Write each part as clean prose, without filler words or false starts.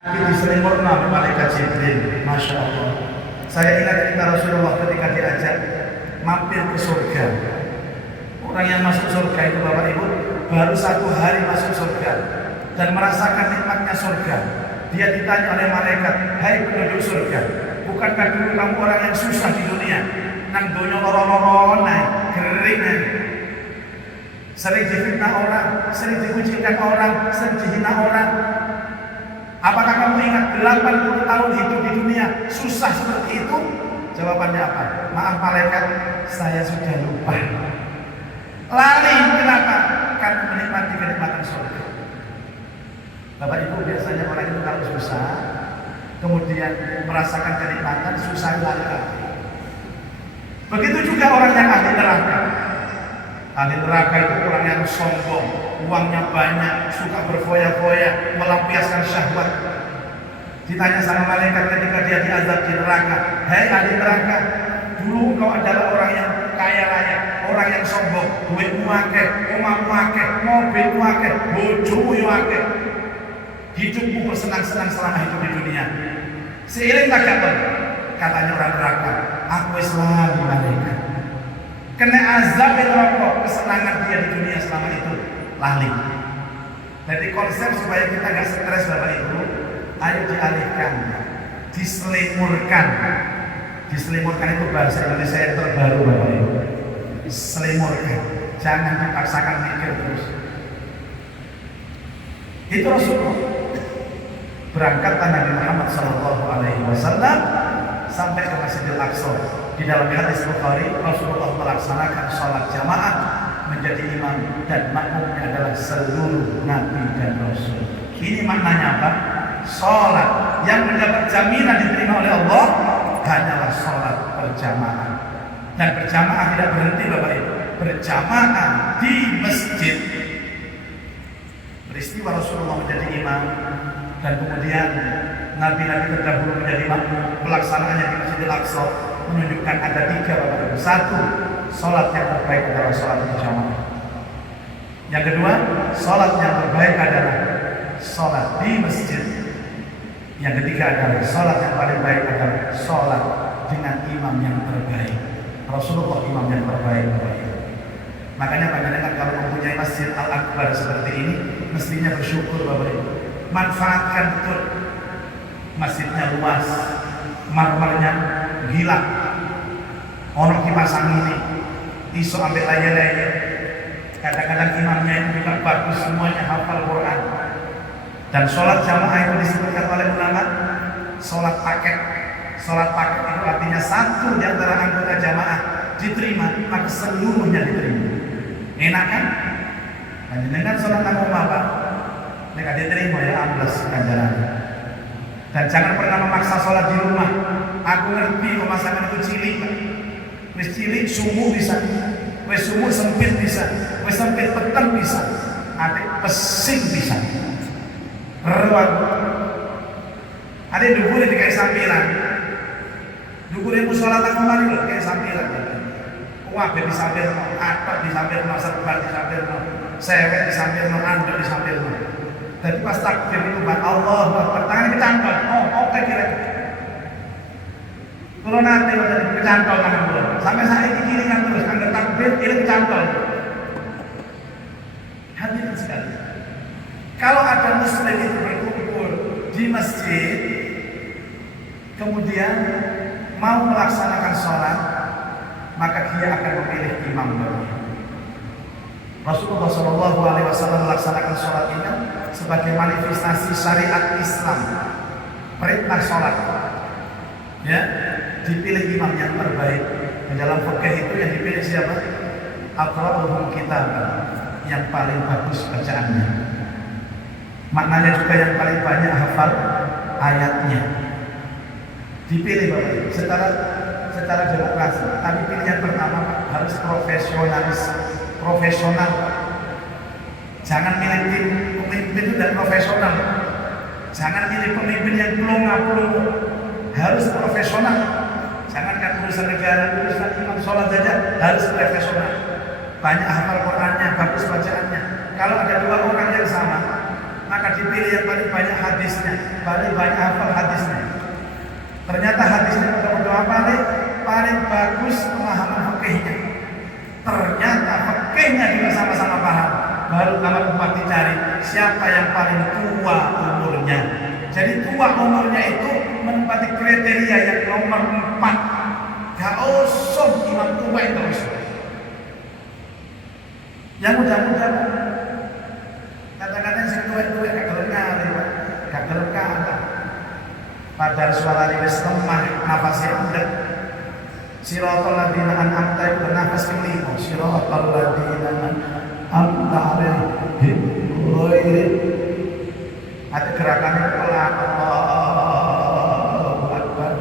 Nabi diselimurna oleh malaikat Jibril. Masya Allah. Saya ingat ketika Rasulullah ketika diajak mampir ke surga. Orang yang masuk surga itu Bapak Ibu baru 1 hari masuk surga dan merasakan nikmatnya surga. Dia ditanya oleh malaikat, hai penduduk surga, bukankah dulu kamu orang yang susah di dunia? Nang donya loro-loro naik, kering naik. Sering difitnah orang, sering dikucilkan orang, sering dihina orang. Apakah kamu ingat 80 tahun hidup di dunia susah seperti itu? Jawabannya apa? Maaf malaikat, saya sudah lupa. Lari, kenapa? Karena menikmati kenikmatan surga. Bapak Ibu biasanya orang itu kalau susah, kemudian merasakan kenikmatan, susah lari. Begitu juga orang yang ahli neraka. Ahli neraka itu orang yang sombong, uangnya banyak, suka berfoya-foya, melampiaskan syahwat. Ditanya sama malaikat ketika dia diazab di neraka, hai ahli neraka, dulu kau adalah orang yang kaya raya, orang yang sombong, duitmu akeh, omahmu akeh, mobilmu akeh, bojomu yo akeh. Hidupmu bersenang-senang selama hidup di dunia. Seiring tak katanya orang neraka, aku Islam malaikat. Kena azab neraka, kesenangan dia di dunia selama itu lali. Jadi konsep supaya kita gak stres Bapak Ibu, ayo dialihkan, diselimurkan. Diselimurkan itu bahasa Indonesia yang terbaru Bapak Ibu. Selimurkan, jangan dipaksakan mikir terus. Itu Rasulullah berangkat Nabi Muhammad SAW sampai ke Masjidil Aqsa. Di dalam hadis Bukhari, Rasulullah melaksanakan sholat jamaah menjadi imam dan makmumnya adalah seluruh nabi dan rasul. Ini maknanya apa? Sholat yang mendapat jaminan diterima oleh Allah hanyalah sholat berjamaah. Dan berjamaah tidak berhenti Bapak Ibu, berjamaah di masjid. Peristiwa Rasulullah menjadi imam dan kemudian nabi-nabi terdahulu menjadi makmum, pelaksanaannya di Masjidil Aqsa menunjukkan ada 3 Bapak Ibu. 1, sholat yang terbaik adalah sholat berjamaah. Yang kedua, sholat yang terbaik adalah sholat di masjid. Yang ketiga adalah sholat yang paling baik adalah sholat dengan imam yang terbaik. Rasulullah imam yang terbaik. Makanya panjenengan kalau mempunyai masjid Al-Akbar seperti ini, mestinya bersyukur Bapak Ibu. Manfaatkan betul. Masjidnya luas, marmernya gila. Ono dipasang ini, iso ambil laya-laya. Kadang-kadang imamnya itu juga bagus, semuanya hafal Quran. Dan sholat jamaah itu disebutkan oleh ulama sholat paket. Sholat paket itu artinya 1 di antara anggota jamaah diterima, maka seluruhnya diterima. Enak kan? Panjenengan sholat nang omah Pak, nek diterima ya ambles ganjarannya. Dan jangan pernah memaksa sholat di rumah. Aku ngerti pemasangan itu cilik Pak. Wis cilik subuh bisa, wis subuh sempit bisa, wis sempit peteng bisa, atik pesing bisa. Ruang. Ada dukure dikai sampilan. Dukure musola tak kemari lho dikai sampilan. Wah, ben disampirno, atok disampirno, serban disampirno, sewek disampirno, anduk disampirno. Jadi pas takbir itu Pak Allahu Akbar, tangan kecantol. Oh, oke kira-kira. Kalau nanti udah kecantol tangan kula. Sampai saat ini gilingan terus angkat takbir ini kecantol. Hadirin sekali. Kalau ada muslim itu berkumpul di masjid, kemudian mau melaksanakan sholat, maka dia akan memilih imam baru. Rasulullah SAW melaksanakan sholat ini sebagai manifestasi syariat Islam, perintah sholat. Ya, dipilih imam yang terbaik. Di dalam fikih itu yang dipilih siapa? Aqra'uhum kitab, yang paling bagus bacaannya. Maknanya juga yang paling banyak hafal ayatnya. Dipilih Bapak Ibu secara demokrasi. Tapi pilihan pertama harus profesional. Jangan milih pemimpin itu tidak profesional. Jangan milih pemimpin yang pelongo-pelongo. Harus profesional. Jangankan urusan negara, urusan imam sholat saja harus profesional. Banyak hafal Qurannya, bagus bacaannya. Kalau ada 2 orang yang sama, maka dipilih yang paling banyak hadisnya, paling banyak hafal hadisnya. Ternyata hadisnya betul-betul paling bagus pemahaman fikihnya. Ternyata fikihnya juga sama-sama paham. Baru nomor 4 dicari siapa yang paling tua umurnya. Jadi tua umurnya itu menempati kriteria yang nomor 4. Gak usah imam tua itu usah. Yang muda-muda kata-kata sing tua-tua gak gelem ngali, gak gelem kata. Padahal suara wis lemah, nafasnya udah. Siratal ladzina an'amta itu nafas kelima. Siratal ladzina an'amta alaihim ghairil. Ada gerakannya pelan. Allahu Akbar.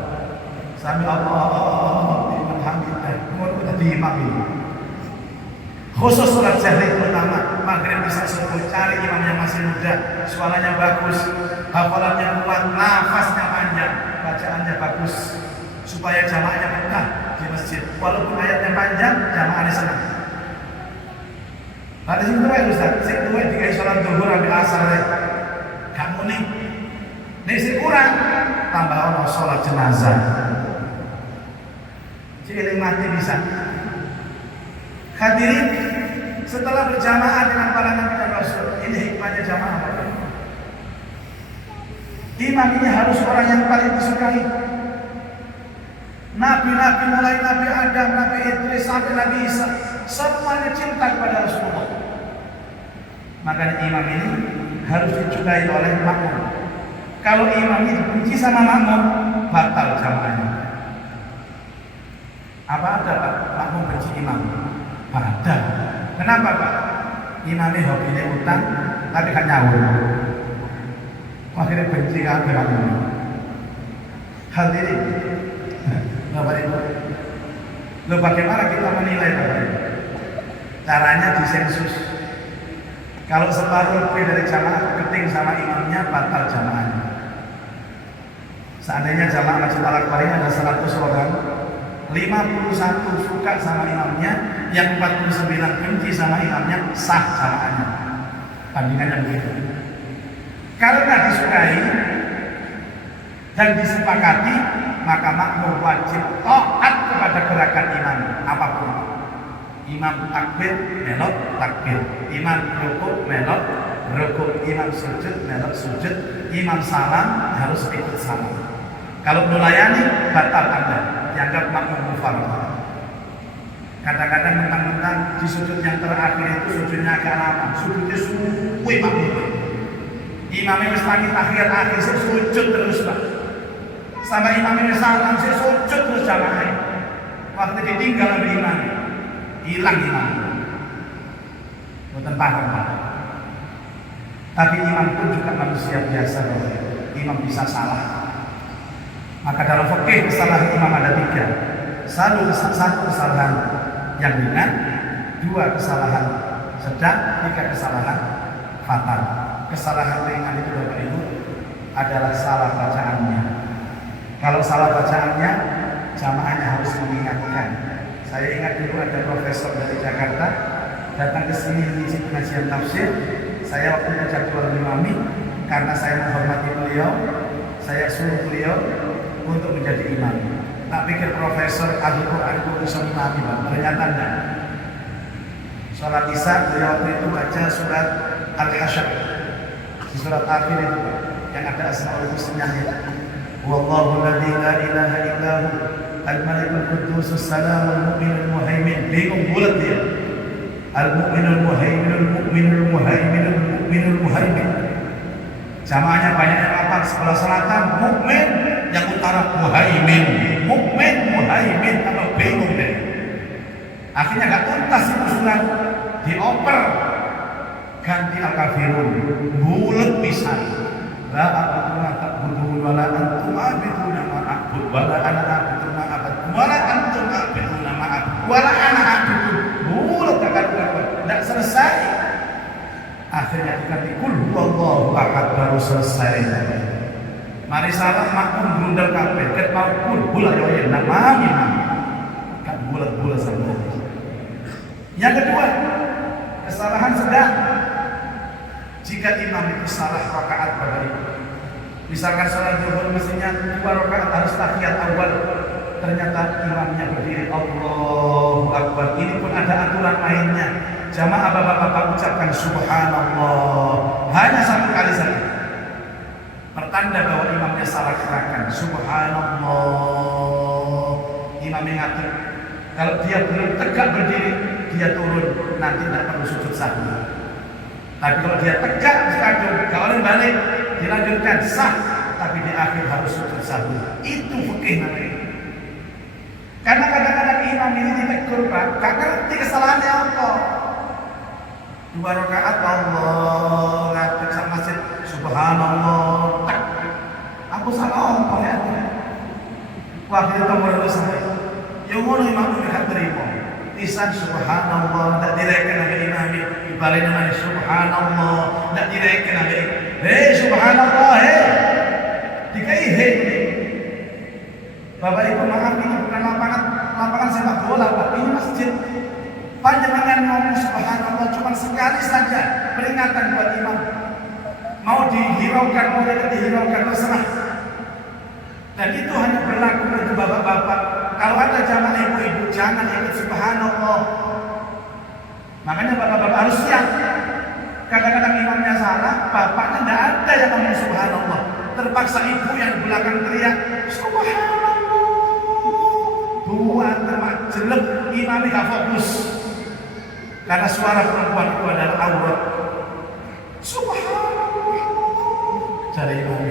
Sami Allahu liman hamidah. Mun udah diimam ini. Khusus sholat jahri terutama maghrib bisa subuh, cari imam yang masih muda, suaranya bagus, hafalannya kuat, nafasnya panjang, bacaannya bagus, supaya jamaahnya betah di masjid. Walaupun ayatnya panjang, jamaahnya senang. Tadi sing tuwek Ustaz, sing tuwek dikai sholat zuhur ambil asar kamu nih. Nek sing kurang tambah ono sholat jenazah. Cilik mati bisa. Hadirin, setelah berjamaah dengan para nabi dan rasul, ini hikmahnya jamaah. Imam ini harus orang yang paling disukai. Nabi-nabi mulai Nabi Adam, Nabi Idris sampai Nabi Isa, semuanya cinta kepada Rasulullah. Makanya imam ini harus disukai oleh makmum. Kalau imam itu benci sama makmum, batal jamaahnya. Apa ada Pak? Makmum benci imam? Ada. Kenapa Pak? Imamnya hobinya utang, tapi kan nyawur. Akhirnya benci kan dengan ini. Hadirin, Bapak Ibu, lo bagaimana kita menilai Bapak Ibu? Caranya disensus. Kalau separuh lebih dari jamaah keting sama imamnya, batal jamaahnya. Seandainya jamaah Masjid Al-Akbar ini ada 100 orang, 51 suka sama imamnya, yang 49 benci sama imamnya, sah jamaahnya. Bandingannya begitu. Karena disukai dan disepakati, maka makmum wajib taat kepada gerakan imam apapun. Imam takbir, melot takbir. Imam rukuk, melot rukuk. Imam sujud, melot sujud. Imam salam, harus ikut salam. Kalau melayani, batal Anda, dianggap makmum mufarrid. Kadang-kadang mentang-mentang di sujud yang terakhir itu sujudnya agak lama, sujudnya suwe makmum. Imamnya wis tangi akhir-akhir sujud terus Pak. Sama imamnya salam sujud terus jamaah. Waktu ditinggal oleh imam, hilang imam. Bukan paham Pak. Tapi imam pun juga manusia biasa. Imam bisa salah. Maka dalam fikih kesalahan imam ada 3. Satu kesalahan yang ringan, 2 kesalahan sedang, 3 kesalahan fatal. Kesalahan ringan itu Bapak Ibu adalah salah bacaannya. Kalau salah bacaannya, jamaahnya harus mengingatkan. Saya ingat dulu ada profesor dari Jakarta datang ke sini mengisi pengajian tafsir. Saya waktu itu jadwal imami, karena saya menghormati beliau, saya suruh beliau untuk menjadi imam. Tak pikir profesor Al-Quran itu bisa imami, Pak. Ternyata enggak. Sholat Isya beliau waktu itu baca surat Al-Hasyr. Di surat akhir itu yang ada asmaul husnanya. Wallahu alladzi la ilaha illahu al-malikul quddus salamul mu'minul muhaimin. Bingung bulat dia. Al-mu'minul muhaiminul mu'minul muhaiminul mu'minul muhaimin. Jamaahnya banyak yang hafal. Sebelah selatan mukmin, yang utara muhaimin. Mukmin muhaimin, tambah bingung deh. Akhirnya gak tuntas itu surat, dioper ganti al-kafirun, bulat pisan. La a'budu ma ta'budun wa la antum a'buduna ma a'bud wa la ana a'budu ma a'bud wa la antum a'buduna ma a'bud wa la ana a'budu. Bulat kakak-kakak, tidak selesai. Akhirnya diganti kul huwallahu ahad, baru selesai. Mari salam makmum grundel kabeh, ket mau kul bula yo yen nama imam. Kan bulat-bulat sampai. Yang kedua, kesalahan sedang. Jika imam itu salah rakaat Bapak Ibu, misalkan sholat zuhur mestinya 2 rakaat harus tahiyat awal, ternyata imamnya berdiri Allahu Akbar. Ini pun ada aturan mainnya. Jamaah bapak-bapak ucapkan subhanallah hanya 1 kali saja, pertanda bahwa imamnya salah gerakan. Subhanallah, imam mengatur. Kalau dia belum tegak berdiri, dia turun, nanti tidak perlu sujud sahwi. Tapi kalau dia tegak sekadung, kalau balik dilanjutkan sah, tapi di akhir harus sujud sahwi. Itu fikih namanya. Karena kadang-kadang imam ini ditegur Pak, gak ngerti kesalahannya apa. 2 rakaat Allah ngadeg sak masjid subhanallah tak. Aku salah apa ya? Wah kita nomor saya. Yang ngono imam gak terima. Pisan subhanallah tak direken sama imam dibalik namanya subhanallah tak direken sama subhanallah dikai Bapak Ibu maaf, ini bukan lapangan sepak bola Pak, ini masjid. Panjenengan ngomong subhanallah cuma sekali saja, peringatan buat imam. Mau dihiraukan, mau tidak dihiraukan, terserah. Dan itu hanya berlaku untuk bapak-bapak. Kalau ada jamaah ibu-ibu, jangan ikut subhanallah. Makanya bapak-bapak harus siap. Kadang-kadang imamnya salah, bapaknya tidak ada yang ngomong subhanallah. Terpaksa ibu yang di belakang teriak subhanallah. Buat teman jelek, imam gak fokus. Karena suara perempuan itu adalah aurat. Subhanallah. Cari imam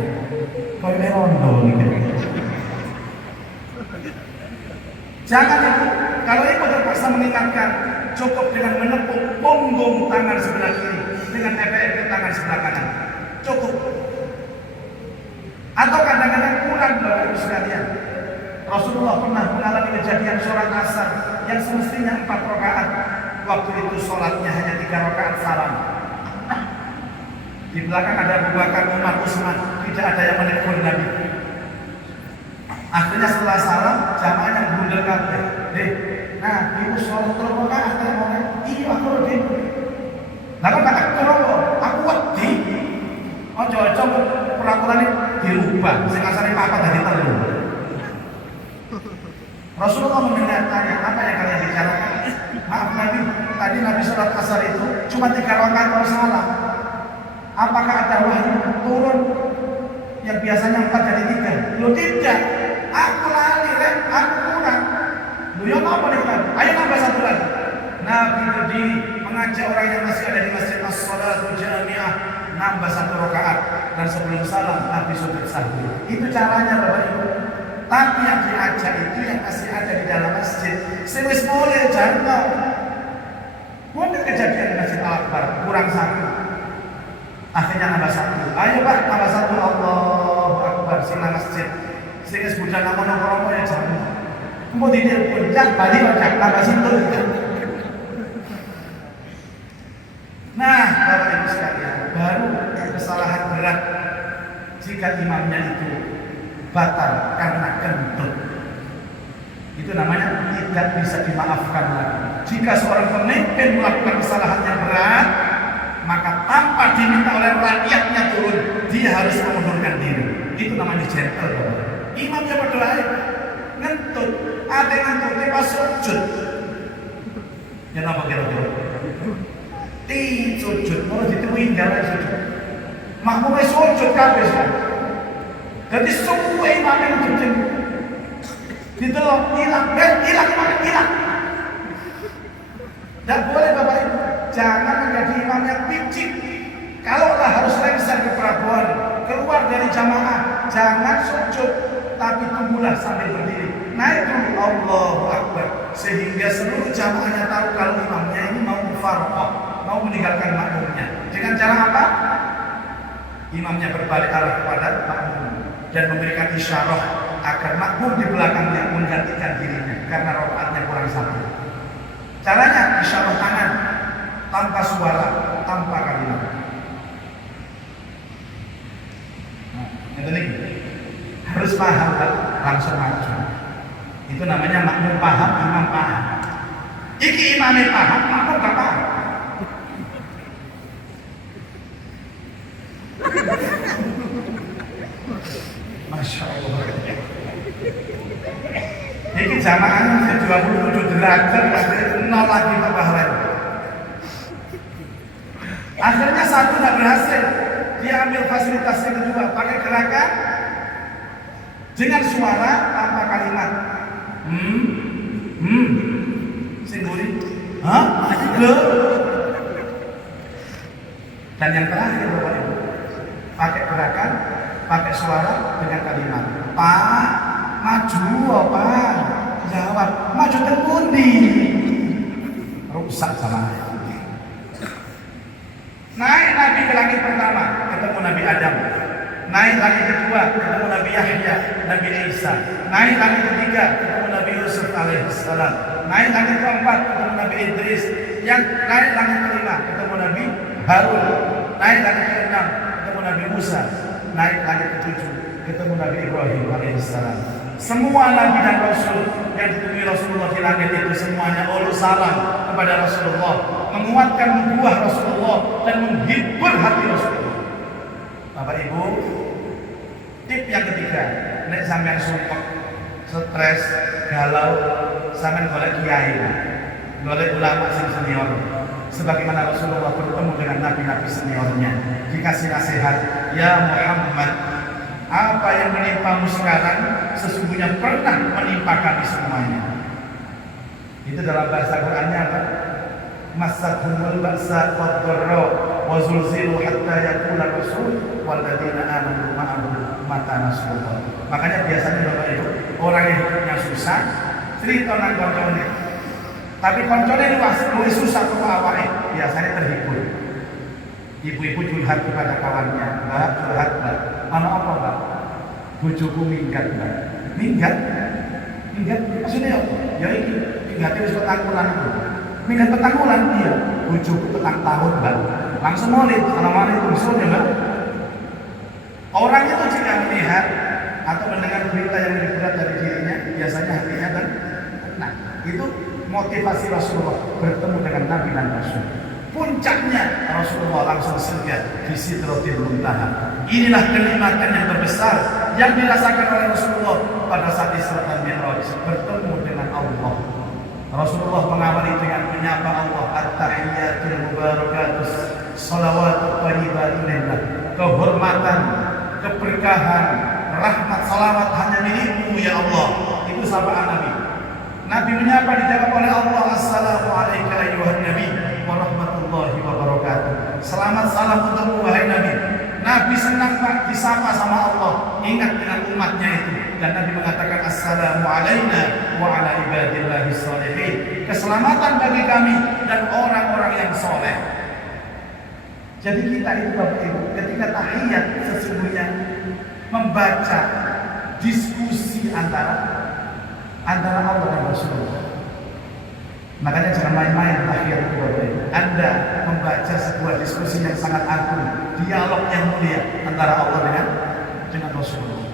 kau ini rondo nih. Jangan ibu, kalau ibu terpaksa mengingatkan, cukup dengan menepuk punggung tangan sebelah kiri dengan efek tangan sebelah kanan. Cukup. Atau kadang-kadang kurang Bapak Ibu sekalian. Rasulullah pernah mengalami kejadian sholat asar yang semestinya 4 rakaat. Waktu itu sholatnya hanya 3 rakaat salam. Di belakang ada Abu Bakar, Umar, Utsman, tidak ada yang menegur Nabi. Akhirnya setelah salam, jamaahnya bundel kabeh. Nah, ibu sholat 3 rakaat, iya aku udah. Lah kok tak aku wedi. Ojo-ojo peraturan ini dirubah, sing asale papat dadi 3. Rasulullah mendengarnya, apa yang kalian bicarakan? Maaf Nabi, tadi Nabi sholat asar itu cuma 3 rakaat kalau salah. Apakah ada wahyu turun yang biasanya 4 jadi 3? Loh tidak, aku lali, aku kurang. Loh ya apa nih Nabi? Ayo nambah 1 lagi. Nabi berdiri mengajak orang yang masih ada di masjid as-salatu jami'ah nambah 1 rakaat dan sebelum salam Nabi sujud sahwi. Itu caranya Bapak Ibu. Tapi yang diajak itu yang masih ada di dalam masjid. Sewis mulai jangan. Mungkin kejadian di Masjid Al-Akbar kurang 1. Akhirnya nambah 1. Ayo Pak, nambah 1. Allahu Akbar sing masjid. Sing wis budal nang kromo ya jangan. Kemudian pun balik aja nambah 1. Nah, Bapak Ibu sekalian, baru kesalahan berat jika imamnya itu batal karena kentut. Itu namanya tidak bisa dimaafkan lagi. Jika seorang pemimpin melakukan kesalahan yang berat, maka tanpa diminta oleh rakyatnya turun, dia harus mengundurkan diri. Itu namanya gentle. Imamnya berdoa ngentut, ada ngentut pas sujud. Ya apa kira-kira? Sujud, mau ditemui jalan sujud. Makmumnya sujud kabeh. Jadi semua imam yang sujud ditelok hilang. Tidak boleh Bapak Ibu. Jangan menjadi imam yang picik. Kalaulah harus lengser ke peraboan, keluar dari jamaah, jangan sujud, tapi tunggulah sambil berdiri. Naik dulu Allahu Akbar, sehingga seluruh jamaahnya tahu kalau imamnya ini mau mufarqah, mau meninggalkan makmumnya. Dengan cara apa? Imamnya berbalik arah kepada makmum dan memberikan isyarah agar makmum di belakangnya menggantikan dirinya karena rakaatnya kurang 1. Caranya isyarah tangan tanpa suara, tanpa kalimat. Nah, harus paham langsung maju. Itu namanya makmum paham, imam paham. Iki imamnya paham, makmum gak paham. Masya Allah. Ini jamaahnya 27 derajat, nol lagi pahalanya. Akhirnya satu tidak berhasil. Dia ambil fasilitas yang kedua, pakai gerakan dengan suara tanpa kalimat. Singguri, dan yang terakhir Bapak Ibu, pakai gerakan, pakai suara dengan kalimat. Pak, maju Pak. Jawab, maju ke pundi. Rusak sama. Naik Nabi ke langit pertama, ketemu Nabi Adam. Naik langit kedua, ketemu Nabi Yahya, Nabi Isa. Naik langit ketiga, ketemu Nabi Yusuf alaihissalam. Naik langit keempat, ketemu Nabi Idris. Yang naik langit kelima, ketemu Nabi Harun. Naik langit keenam, ketemu Nabi Musa. Naik langit ketujuh, ketemu Nabi Ibrahim alaihissalam. Semua Nabi dan Rasul yang ditemui Rasulullah di langit itu semuanya ulul salam kepada Rasulullah, menguatkan nubuwah Rasulullah dan menghibur hati Rasulullah. Bapak Ibu, tip yang ketiga, nek sampean sumpek, stres, galau, sampean golek kiai, golek ulama sing senior. Sebagaimana Rasulullah bertemu dengan nabi-nabi seniornya, dikasih nasihat, ya Muhammad, apa yang menimpamu sekarang sesungguhnya pernah menimpa kami semuanya. Itu dalam bahasa Qur'annya apa? Massahumul ba'sa wad-dharra wa zulzilu hatta yaqula rasul wal ladzina amanu ma'ahu mata nasrullah. Makanya biasanya Bapak Ibu, orang yang hidupnya susah cerita nang koncone. Tapi koncone luwih susah kok awake, biasanya terhibur. Ibu-ibu curhat kepada kawannya, Mbak, curhat Mbak. Mana apa Mbak? Bojoku minggat Mbak. Minggat? Minggat? Maksudnya apa? Ya ini, minggatnya wis petang wulan itu. Minggat petang wulan? Iya. Bojoku petang tahun Mbak. Langsung maulid, assalamualaikum, ya Mbak. Orang itu jika melihat atau mendengar berita yang lebih berat dari dirinya, biasanya hatinya kan tenang. Itu motivasi Rasulullah bertemu dengan Nabi dan Rasul. Puncaknya Rasulullah langsung surga di Sidratil Muntaha. Inilah kenikmatan yang terbesar yang dirasakan oleh Rasulullah pada saat Isra dan Mi'raj, bertemu dengan Allah. Rasulullah mengawali dengan menyapa Allah, at-tahiyyatul mubarakatus shalawatut thayyibatun lillah. Kehormatan, keberkahan, rahmat, salawat hanya milikmu ya Allah. Itu sapaan Nabi. Nabi menyapa dijawab oleh Allah, assalamu alayka ayyuhan nabi wa rahmatullahi wa barakatuh. Selamat salam untukmu wahai Nabi. Nabi senang Pak disapa sama Allah, ingat dengan umatnya itu. Dan Nabi mengatakan assalamu alayna wa ala ibadillahi sholihin. Keselamatan bagi kami dan orang-orang yang soleh. Jadi kita itu Bapak Ibu, ketika tahiyat sesungguhnya membaca diskusi antara Allah dan Rasulullah. Makanya jangan main-main tahiyat itu Bapak Ibu. Anda membaca sebuah diskusi yang sangat agung, dialog yang mulia antara Allah dengan Rasulullah.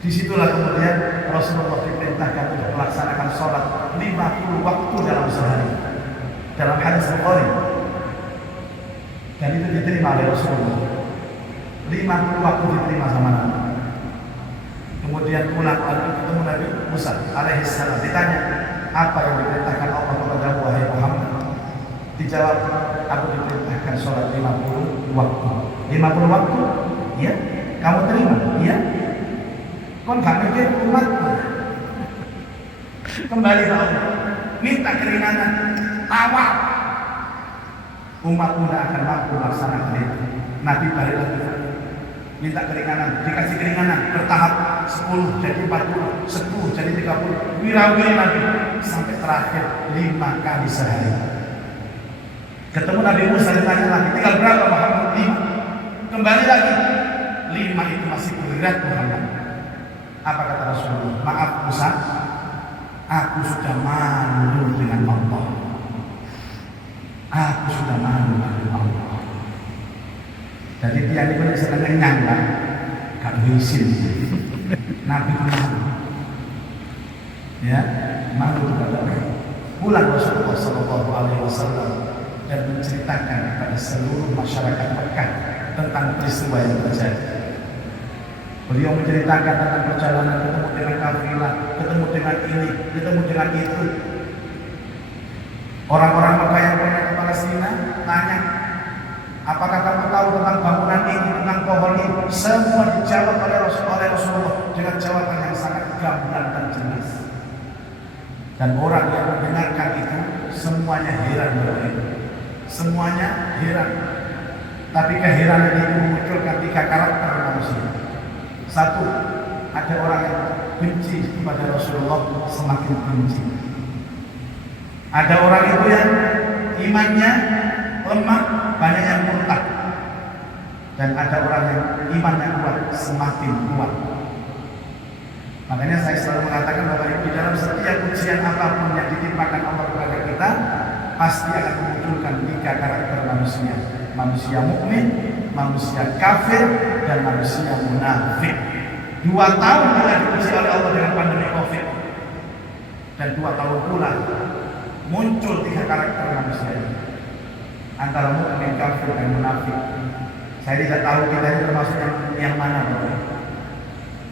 Disitulah kemudian Rasulullah diperintahkan untuk melaksanakan sholat 50 waktu dalam sehari. Dalam hadis Bukhari. Dan itu diterima oleh Rasulullah. 50 waktu diterima sama Nabi. Kemudian pulang lagi ketemu Nabi Musa alaihissalam. Ditanya, apa yang diperintahkan Allah kepada wahai Muhammad? Dijawab, aku diperintahkan sholat 50 waktu. 50 waktu? Iya. Kamu terima? Iya. Kon gak mikir umatmu. Kembali ke Allah. Minta keringanan. Tawar. Umatmu tidak akan mampu melaksanakan itu. Nabi balik lagi. Minta keringanan, dikasih keringanan bertahap 10 jadi 40, 10 jadi 30, wirawiri Nabi sampai terakhir 5 kali sehari. Ketemu Nabi Musa ditanya lagi, tinggal berapa Muhammad? 5. Kembali lagi, 5 itu masih berat Muhammad. Apa kata Rasulullah? Maaf Musa, aku sudah malu dengan Allah. Aku sudah malu dengan Allah. Jadi dia ini pun senang kenyang kan, gak wisin. Nabi malu, ya malu kepada Allah. Pulang Rasulullah Shallallahu Alaihi Wasallam dan menceritakan kepada seluruh masyarakat Mekah tentang peristiwa yang terjadi. Beliau menceritakan tentang perjalanan, ketemu dengan kafilah, ketemu dengan ini, ketemu dengan itu. Orang-orang Mekah yang pernah ke Palestina tanya, apakah kamu tahu tentang bangunan ini, tentang pohon ini? Semua dijawab oleh Rasulullah dengan jawaban yang sangat gamblang dan jelas. Dan orang yang mendengarkan itu semuanya heran dengan itu. Semuanya heran. Tapi keheranan itu memunculkan 3 karakter manusia. Satu, ada orang yang benci kepada Rasulullah semakin benci. Ada orang itu yang imannya lemah, banyak yang murtad. Dan ada orang yang imannya kuat, semakin kuat. Makanya saya selalu mengatakan bahwa di dalam setiap ujian apapun yang ditimpakan Allah kepada kita, pasti akan memunculkan 3 karakter manusia. Manusia mukmin, manusia kafir, dan manusia munafik. 2 tahun kita diuji oleh Allah dengan pandemi COVID, dan 2 tahun pula muncul 3 karakter manusia ini, antara mukmin, kafir, dan munafik. Saya tidak tahu kita ini termasuk yang mana, Bapak.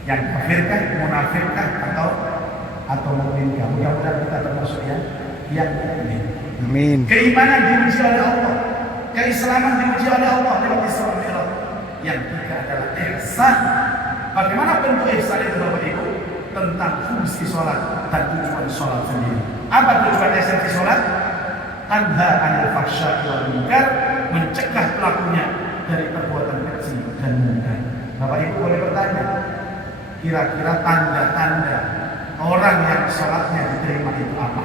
Yang kafirkah, munafikkah, atau mukminkah? Mudah-mudahan kita termasuk yang mukmin. Amin. Keimanan diuji oleh Allah, keislaman diuji oleh Allah lewat Isra Mi'raj. Yang 3 adalah ihsan. Bagaimana bentuk ihsan itu, Bapak Ibu? Tentang fungsi sholat dan tujuan sholat sendiri. Apa tujuan esensi sholat? Tanha 'anil fahsya'i wal munkar, mencegah pelakunya dari perbuatan keji dan munkar. Bapak Ibu boleh bertanya, kira-kira tanda-tanda orang yang sholatnya diterima itu apa?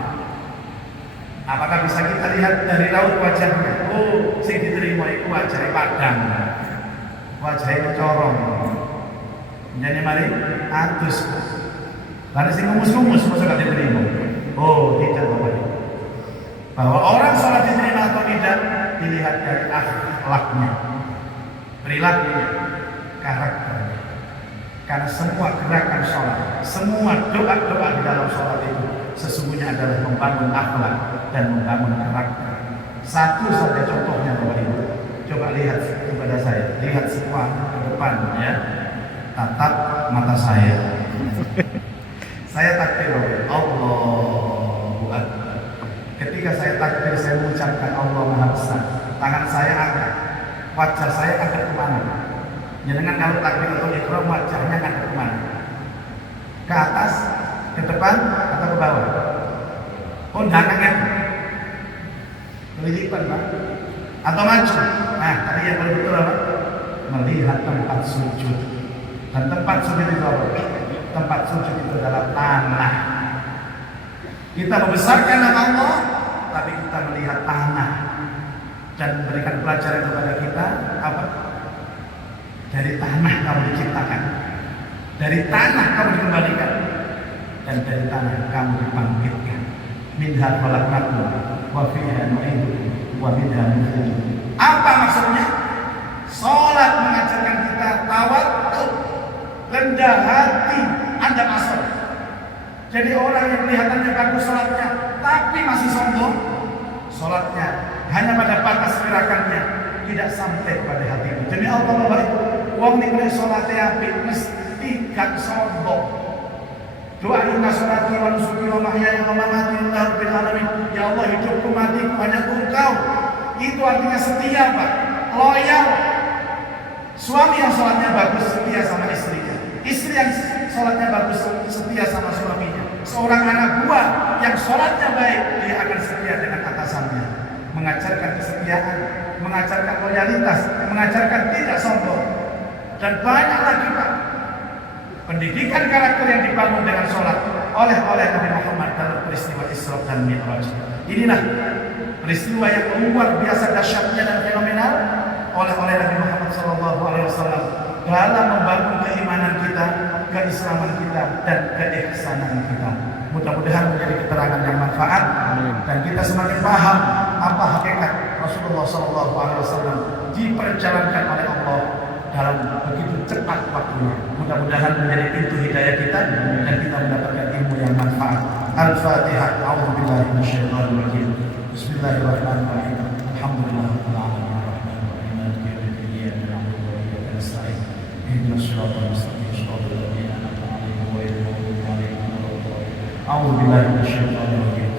Apakah bisa kita lihat dari raut wajahnya? Oh, sing diterima itu wajahnya padang, wajahnya corong. Jadi mari atus. Karena sing ngumus-ngumus masa gak diterima. Oh, tidak, Bapak Ibu. Bahwa orang sholat diterima atau tidak dilihat dari akhlaknya, perilakunya, karakternya. Karena semua gerakan sholat, semua doa-doa di dalam sholat itu sesungguhnya adalah membangun akhlak dan membangun karakter. Satu saja contohnya, Bapak Ibu. Coba lihat kepada saya, lihat semua ke depan ya. Tatap mata saya. Saya takbir, Allahu Akbar. Ketika saya takbir, saya mengucapkan Allah Maha Besar. Tangan saya angkat, wajah saya angkat kemana? Jangan kalau takbir atau ikhram wajahnya angkat kemana? Ke atas, ke depan, atau ke bawah? Oh, belakangnya. Kelilipan, Pak. Atau maju. Nah, tadi yang paling betul apa? Melihat tempat sujud. Dan tempat sujud itu apa? Tempat sujud itu adalah tanah. Kita membesarkan nama Allah, tapi kita melihat tanah dan memberikan pelajaran kepada kita apa? Dari tanah kamu diciptakan, dari tanah kamu dikembalikan, dan dari tanah kamu dibangkitkan. Minha khalaqnakum wa fiha nu'idukum wa minha nukhrijukum. Apa maksudnya? Salat mengajarkan kita tawadhu, rendah hati, Anda masuk. Jadi orang yang kelihatannya bagus salatnya, tapi masih sombong, salatnya hanya pada batas gerakannya, tidak sampai pada hati. Demi Allah, Bapak Ibu, wong ning nek salate apik mesti gak sombong. Doa inna sholati wa nusuki wa mahyaya wa mamati lillahi rabbil alamin. Ya Allah, hidupku matiku hanya Engkau. Itu artinya setia, Pak. Loyal. Suami yang sholatnya bagus setia sama istrinya. Istri yang sholatnya bagus setia sama suaminya. Seorang anak buah yang sholatnya baik, dia akan setia dengan atasannya. Mengajarkan kesetiaan, mengajarkan loyalitas, mengajarkan tidak sombong. Dan banyak lagi, Pak, pendidikan karakter yang dibangun dengan sholat oleh Nabi Muhammad dalam peristiwa Isra dan Mi'raj. Inilah peristiwa yang luar biasa dahsyatnya dan fenomenal oleh Nabi Muhammad SAW dalam membangun keimanan kita, keislaman kita, dan keihsanan kita. Mudah-mudahan menjadi keterangan yang manfaat dan kita semakin paham apa hakikat Rasulullah SAW diperjalankan oleh Allah dalam begitu cepat waktunya. Mudah-mudahan menjadi pintu hidayah kita dan kita mendapatkan ilmu yang manfaat. Al-Fatihah. A'udzubillahi minasyaitonir rajim. Bismillahirrahmanirrahim. Alhamdulillahirabbil alamin. Arrahmanirrahim. Maliki yaumiddin. Iyyaka na'budu wa iyyaka nasta'in. Ihdinas siratal mustaqim. A'udzubillahi minasyaitonir rajim.